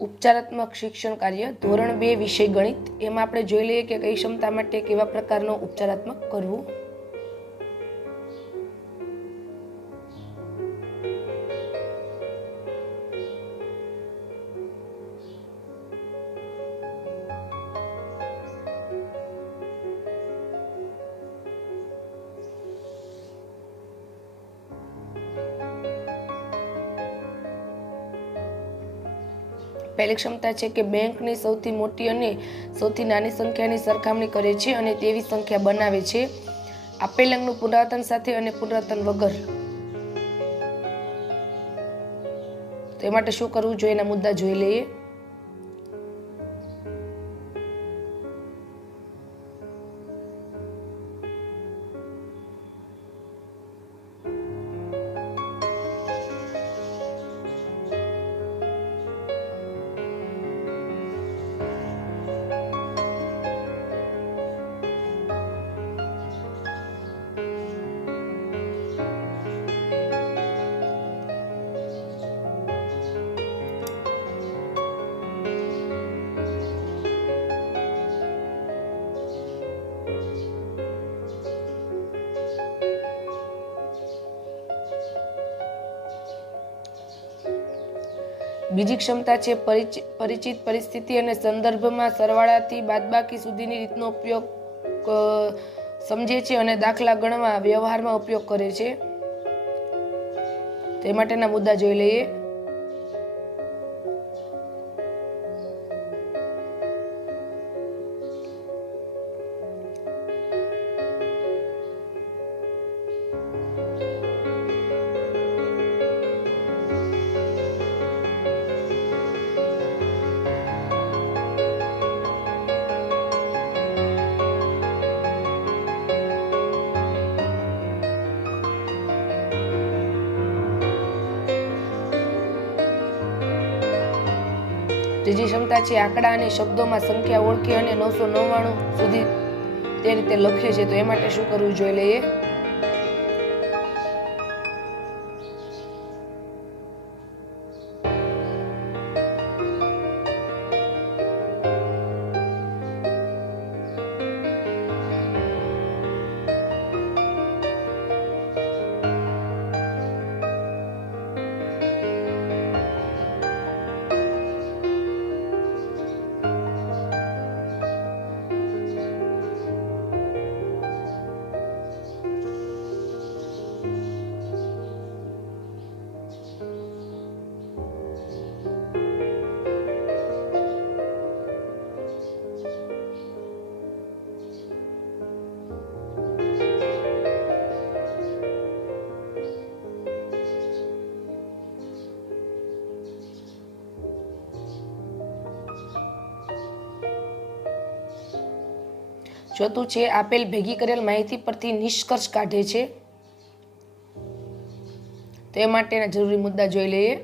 ઉપચારાત્મક શિક્ષણ કાર્ય ધોરણ 2 વિષય ગણિત, એમાં આપણે જોઈ લઈએ કે કઈ ક્ષમતા માટે કેવા પ્રકારનો ઉપચારાત્મક કરવું. પહેલી ક્ષમતા છે કે બેંકની સૌથી મોટી અને સૌથી નાની સંખ્યાની સરખામણી કરે છે અને તેવી સંખ્યા બનાવે છે. આપેલ અંકનું પુનરાવર્તન સાથે અને પુનરાવર્તન વગર. તે માટે શું કરવું જોઈએ એના મુદ્દા જોઈ લઈએ. બીજી ક્ષમતા છે પરિચિત પરિસ્થિતિ અને સંદર્ભમાં સરવાળાથી બાદબાકી સુધીની રીતનો ઉપયોગ સમજે છે અને દાખલા ગણવા વ્યવહારમાં ઉપયોગ કરે છે. તે માટેના મુદ્દા જોઈ લઈએ. ત્રીજી ક્ષમતા છે આંકડા અને શબ્દોમાં સંખ્યા ઓળખી અને 999 સુધી તે રીતે લખે છે. તો એ માટે શું કરવું જોઈ લઈએ. ચોથું છે આપેલ ભેગી કરેલ માહિતી પરથી નિષ્કર્ષ કાઢે છે. તે માટેના જરૂરી મુદ્દા જોઈ લઈએ.